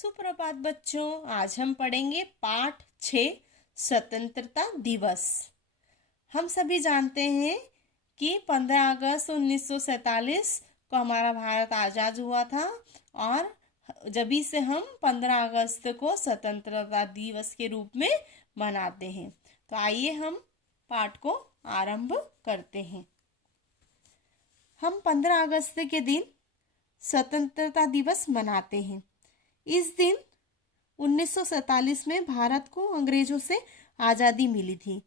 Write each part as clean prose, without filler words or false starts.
सुप्रभात बच्चों, आज हम पढ़ेंगे पाठ 6 स्वतंत्रता दिवस। हम सभी जानते हैं कि 15 अगस्त 1947 को हमारा भारत आज़ाद हुआ था और जभी से हम 15 अगस्त को स्वतंत्रता दिवस के रूप में मनाते हैं। तो आइए हम पाठ को आरंभ करते हैं। हम 15 अगस्त के दिन स्वतंत्रता दिवस मनाते हैं। इस दिन 1947 में भारत को अंग्रेजों से आज़ादी मिली थी।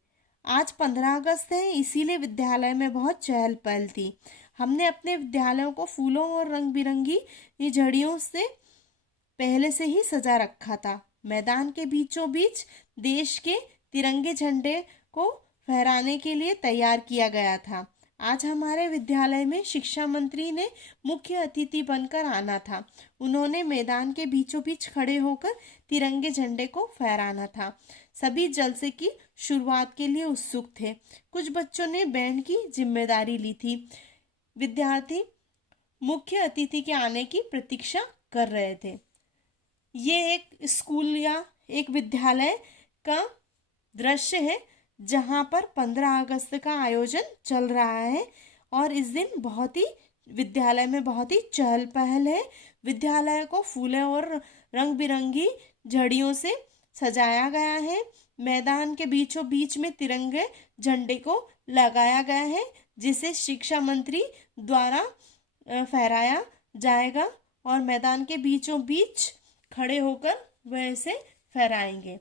आज 15 अगस्त है, इसीलिए विद्यालय में बहुत चहल पहल थी। हमने अपने विद्यालयों को फूलों और रंग बिरंगी झड़ियों से पहले से ही सजा रखा था। मैदान के बीचों बीच देश के तिरंगे झंडे को फहराने के लिए तैयार किया गया था। आज हमारे विद्यालय में शिक्षा मंत्री ने मुख्य अतिथि बनकर आना था। उन्होंने मैदान के बीचों बीच खड़े होकर तिरंगे झंडे को फहराना था। सभी जलसे की शुरुआत के लिए उत्सुक थे। कुछ बच्चों ने बैंड की जिम्मेदारी ली थी। विद्यार्थी मुख्य अतिथि के आने की प्रतीक्षा कर रहे थे। ये एक स्कूल या एक विद्यालय का दृश्य है जहाँ पर 15 अगस्त का आयोजन चल रहा है और इस दिन विद्यालय में बहुत ही चहल पहल है। विद्यालय को फूलों और रंग बिरंगी झड़ियों से सजाया गया है। मैदान के बीचों बीच में तिरंगे झंडे को लगाया गया है जिसे शिक्षा मंत्री द्वारा फहराया जाएगा और मैदान के बीचों बीच खड़े होकर वह इसे फहराएंगे।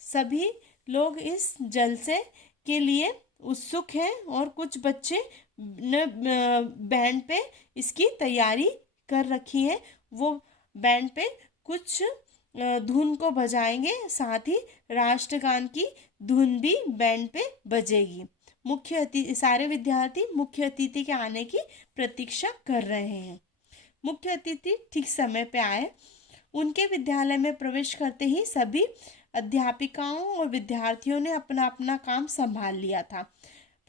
सभी लोग इस जलसे के लिए उत्सुक हैं और कुछ बच्चे ने बैंड पे इसकी तैयारी कर रखी है। वो बैंड पे कुछ धुन को बजाएंगे, साथ ही राष्ट्रगान की धुन भी बैंड पे बजेगी। सारे विद्यार्थी मुख्य अतिथि के आने की प्रतीक्षा कर रहे हैं। मुख्य अतिथि ठीक समय पे आए। उनके विद्यालय में प्रवेश करते ही सभी अध्यापिकाओं और विद्यार्थियों ने अपना अपना काम संभाल लिया था।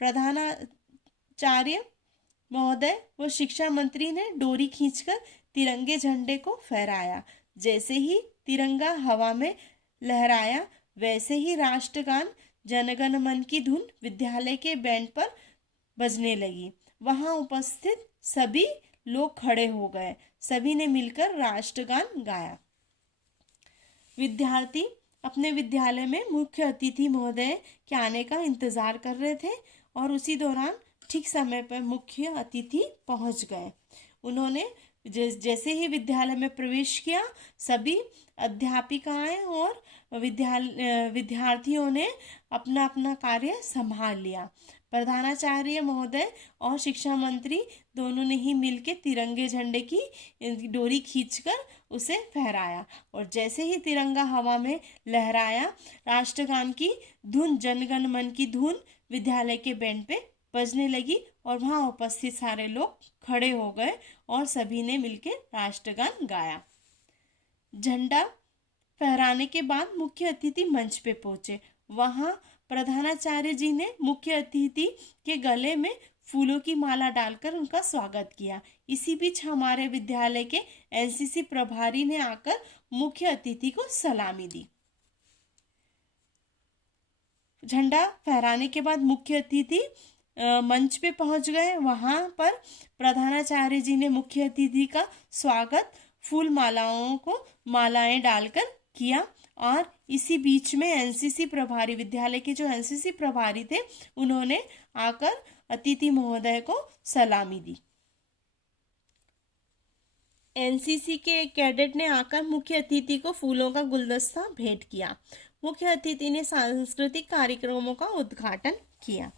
प्रधानाचार्य महोदय व शिक्षा मंत्री ने डोरी खींचकर तिरंगे झंडे को फहराया। जैसे ही तिरंगा हवा में लहराया, वैसे ही राष्ट्रगान जनगण मन की धुन विद्यालय के बैंड पर बजने लगी। वहां उपस्थित सभी लोग खड़े हो गए। सभी ने मिलकर राष्ट्रगान गाया। विद्यार्थी अपने विद्यालय में मुख्य अतिथि महोदय के आने का इंतजार कर रहे थे और उसी दौरान ठीक समय पर मुख्य अतिथि पहुंच गए। उन्होंने जैसे ही विद्यालय में प्रवेश किया, सभी अध्यापिकाएं और विद्यार्थियों ने अपना अपना कार्य संभाल लिया। प्रधानाचार्य महोदय और शिक्षा मंत्री दोनों ने ही मिलकर तिरंगे झंडे की डोरी खींचकर उसे फहराया और जैसे ही तिरंगा हवा में लहराया, राष्ट्रगान की धुन जनगण मन की धुन विद्यालय के बैंड पे बजने लगी और वहां उपस्थित सारे लोग खड़े हो गए और सभी ने मिलकर राष्ट्रगान गाया। झंडा फहराने के बाद मुख्य अतिथि मंच पे पहुंचे। वहां प्रधानाचार्य जी ने मुख्य अतिथि के गले में फूलों की माला डालकर उनका स्वागत किया। इसी बीच हमारे विद्यालय के एनसीसी प्रभारी ने आकर मुख्य अतिथि को सलामी दी। झंडा फहराने के बाद मुख्य अतिथि मंच पे पहुंच गए। वहां पर प्रधानाचार्य जी ने मुख्य अतिथि का स्वागत फूल मालाओं को मालाएं डालकर किया और इसी बीच में एनसीसी प्रभारी, विद्यालय के जो एनसीसी प्रभारी थे, उन्होंने आकर अतिथि महोदय को सलामी दी। एनसीसी के एक कैडेट ने आकर मुख्य अतिथि को फूलों का गुलदस्ता भेंट किया। मुख्य अतिथि ने सांस्कृतिक कार्यक्रमों का उद्घाटन किया।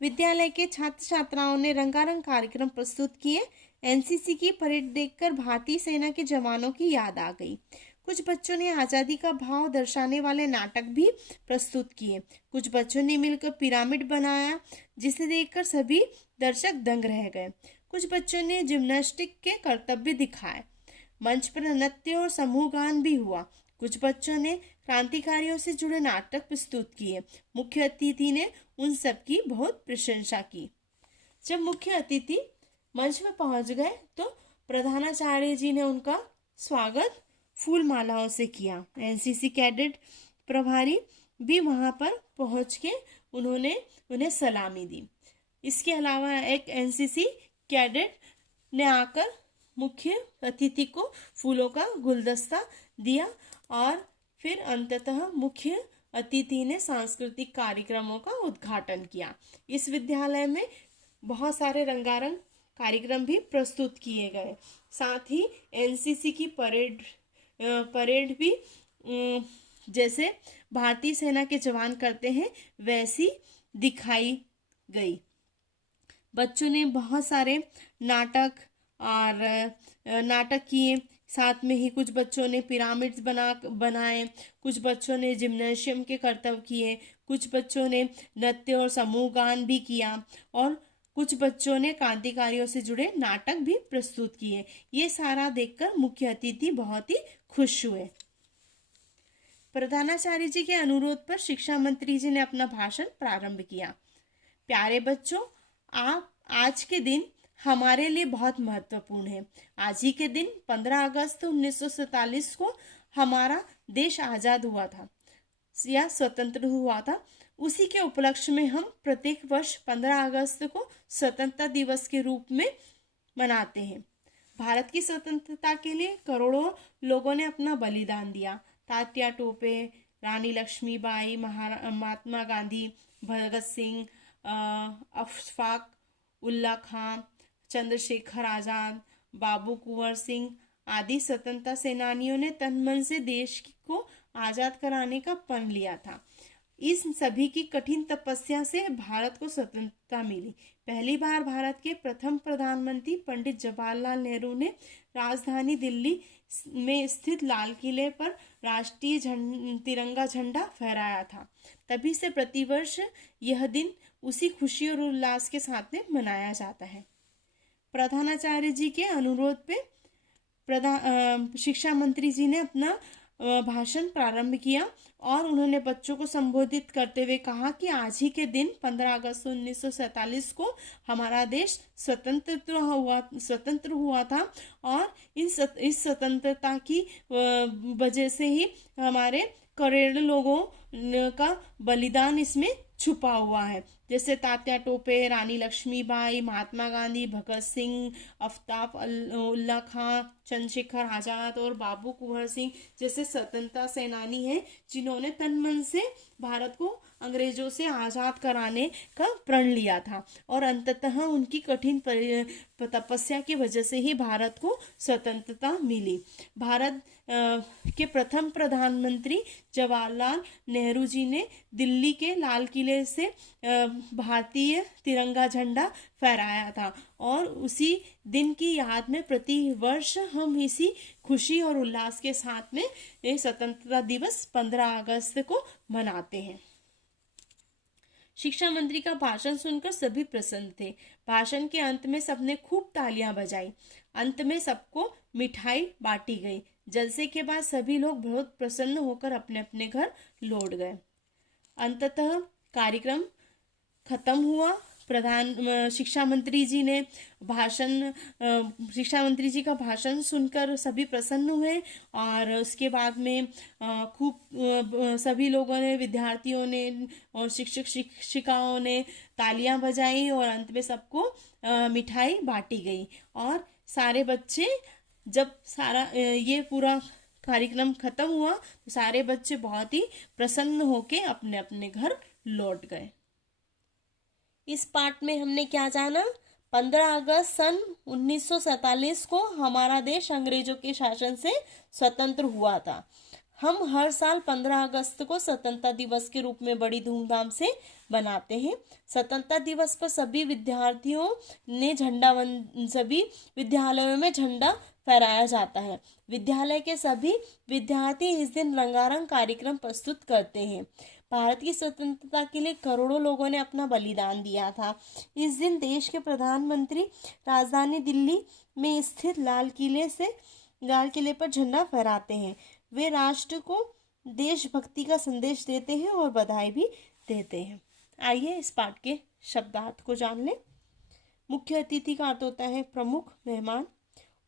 विद्यालय के छात्र छात्राओं ने रंगारंग कार्यक्रम प्रस्तुत किए। एनसीसी की परेड देखकर भारतीय सेना के जवानों की याद आ गई। कुछ बच्चों ने आज़ादी का भाव दर्शाने वाले नाटक भी प्रस्तुत किए। कुछ बच्चों ने मिलकर पिरामिड बनाया जिसे देखकर सभी दर्शक दंग रह गए। कुछ बच्चों ने जिम्नास्टिक के करतब दिखाए। मंच पर नृत्य और समूह गान भी हुआ। कुछ बच्चों ने क्रांतिकारियों से जुड़े नाटक प्रस्तुत किए। मुख्य अतिथि ने उन सब की बहुत प्रशंसा की। जब मुख्य अतिथि मंच में पहुंच गए तो प्रधानाचार्य जी ने उनका स्वागत फूल मालाओं से किया। एनसीसी कैडेट प्रभारी भी वहां पर पहुंच के उन्होंने उन्हें सलामी दी। इसके अलावा एक एनसीसी कैडेट ने आकर मुख्य अतिथि को फूलों का गुलदस्ता दिया और फिर अंततः मुख्य अतिथि ने सांस्कृतिक कार्यक्रमों का उद्घाटन किया। इस विद्यालय में बहुत सारे रंगारंग कार्यक्रम भी प्रस्तुत किए गए। साथ ही एनसीसी की परेड भी जैसे भारतीय सेना के जवान करते हैं वैसी दिखाई गई। बच्चों ने बहुत सारे नाटक किए। साथ में ही कुछ बच्चों ने पिरामिड्स बनाए, कुछ बच्चों ने जिम्नेशियम के करतब किए, कुछ बच्चों ने नृत्य और समूह गान भी किया और कुछ बच्चों ने क्रांतिकारियों से जुड़े नाटक भी प्रस्तुत किए। ये सारा देखकर मुख्य अतिथि बहुत ही खुश हुए। प्रधानाचार्य जी के अनुरोध पर शिक्षा मंत्री जी ने अपना भाषण प्रारंभ किया। प्यारे बच्चों, आप आज के दिन हमारे लिए बहुत महत्वपूर्ण है। आज ही के दिन 15 अगस्त 1947 को हमारा देश आजाद हुआ था या स्वतंत्र हुआ था। उसी के उपलक्ष्य में हम प्रत्येक वर्ष 15 अगस्त को स्वतंत्रता दिवस के रूप में मनाते हैं। भारत की स्वतंत्रता के लिए करोड़ों लोगों ने अपना बलिदान दिया। तात्या टोपे, रानी लक्ष्मीबाई, महात्मा गांधी, भगत सिंह, अशफाक उल्ला खां, चंद्रशेखर आजाद, बाबू कुंवर सिंह आदि स्वतंत्रता सेनानियों ने तन मन से देश को आजाद कराने का प्रण लिया था। इस सभी की कठिन तपस्या से भारत को स्वतंत्रता मिली। पहली बार भारत के प्रथम प्रधानमंत्री पंडित जवाहरलाल नेहरू ने राजधानी दिल्ली में स्थित लाल किले पर राष्ट्रीय तिरंगा झंडा फहराया था। तभी से प्रतिवर्ष यह दिन उसी खुशी और उल्लास के साथ में मनाया जाता है। प्रधानाचार्य जी के अनुरोध पे शिक्षा मंत्री जी ने अपना भाषण प्रारंभ किया और उन्होंने बच्चों को संबोधित करते हुए कहा कि आज ही के दिन 15 अगस्त 1947 को हमारा देश स्वतंत्र हुआ था और इस स्वतंत्रता की वजह से ही हमारे करोड़ों लोगों का बलिदान इसमें छुपा हुआ है। जैसे तात्या टोपे, रानी लक्ष्मीबाई, महात्मा गांधी, भगत सिंह, अफ्ताब उल्ला खां, चंद्रशेखर आजाद और बाबू कुंवर सिंह जैसे स्वतंत्रता सेनानी हैं जिन्होंने तन मन से भारत को अंग्रेजों से आज़ाद कराने का प्रण लिया था और अंततः उनकी कठिन तपस्या की वजह से ही भारत को स्वतंत्रता मिली। भारत के प्रथम प्रधानमंत्री जवाहरलाल नेहरू जी ने दिल्ली के लाल किले से भारतीय तिरंगा झंडा फहराया था और उसी दिन की याद में प्रति वर्ष हम इसी खुशी और उल्लास के साथ में स्वतंत्रता दिवस 15 अगस्त को मनाते हैं। शिक्षा मंत्री का भाषण सुनकर सभी प्रसन्न थे। भाषण के अंत में सबने खूब तालियां बजाई। अंत में सबको मिठाई बांटी गई। जलसे के बाद सभी लोग बहुत प्रसन्न होकर अपने अपने घर लौट गए। अंततः कार्यक्रम खत्म हुआ। शिक्षा मंत्री जी का भाषण सुनकर सभी प्रसन्न हुए और उसके बाद में खूब सभी लोगों ने, विद्यार्थियों ने और शिक्षक शिक्षिकाओं ने तालियां बजाई और अंत में सबको मिठाई बांटी गई और सारे बच्चे, जब सारा ये पूरा कार्यक्रम खत्म हुआ तो सारे बच्चे बहुत ही प्रसन्न होके अपने अपने घर लौट गए। इस पाठ में हमने क्या जाना? 15 अगस्त सन 1947 को हमारा देश अंग्रेजों के शासन से स्वतंत्र हुआ था। हम हर साल 15 अगस्त को स्वतंत्रता दिवस के रूप में बड़ी धूमधाम से मनाते हैं। स्वतंत्रता दिवस पर सभी विद्यार्थियों ने सभी विद्यालयों में झंडा फहराया जाता है। विद्यालय के सभी विद्यार्थी इस दिन रंगारंग कार्यक्रम प्रस्तुत करते हैं। भारत की स्वतंत्रता के लिए करोड़ों लोगों ने अपना बलिदान दिया था। इस दिन देश के प्रधानमंत्री राजधानी दिल्ली में स्थित लाल किले पर झंडा फहराते हैं। वे राष्ट्र को देशभक्ति का संदेश देते हैं और बधाई भी देते हैं। आइए इस पाठ के शब्दार्थ को जान लें। मुख्य अतिथि का अर्थ होता है प्रमुख मेहमान।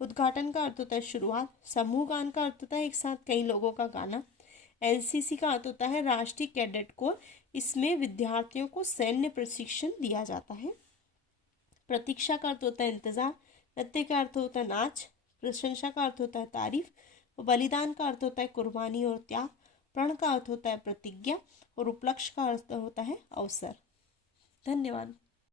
उद्घाटन का अर्थ होता है शुरुआत। समूह गान का अर्थ होता है एक साथ कई लोगों का गाना। एनसीसी का अर्थ होता है राष्ट्रीय कैडेट कोर, इसमें विद्यार्थियों को सैन्य प्रशिक्षण दिया जाता है। प्रतीक्षा का अर्थ होता है इंतजार। नृत्य का अर्थ होता है नाच। प्रशंसा का अर्थ होता है तारीफ। बलिदान का अर्थ होता है कुर्बानी और त्याग। प्रण का अर्थ होता है प्रतिज्ञा और उपलक्ष्य का अर्थ होता है अवसर। धन्यवाद।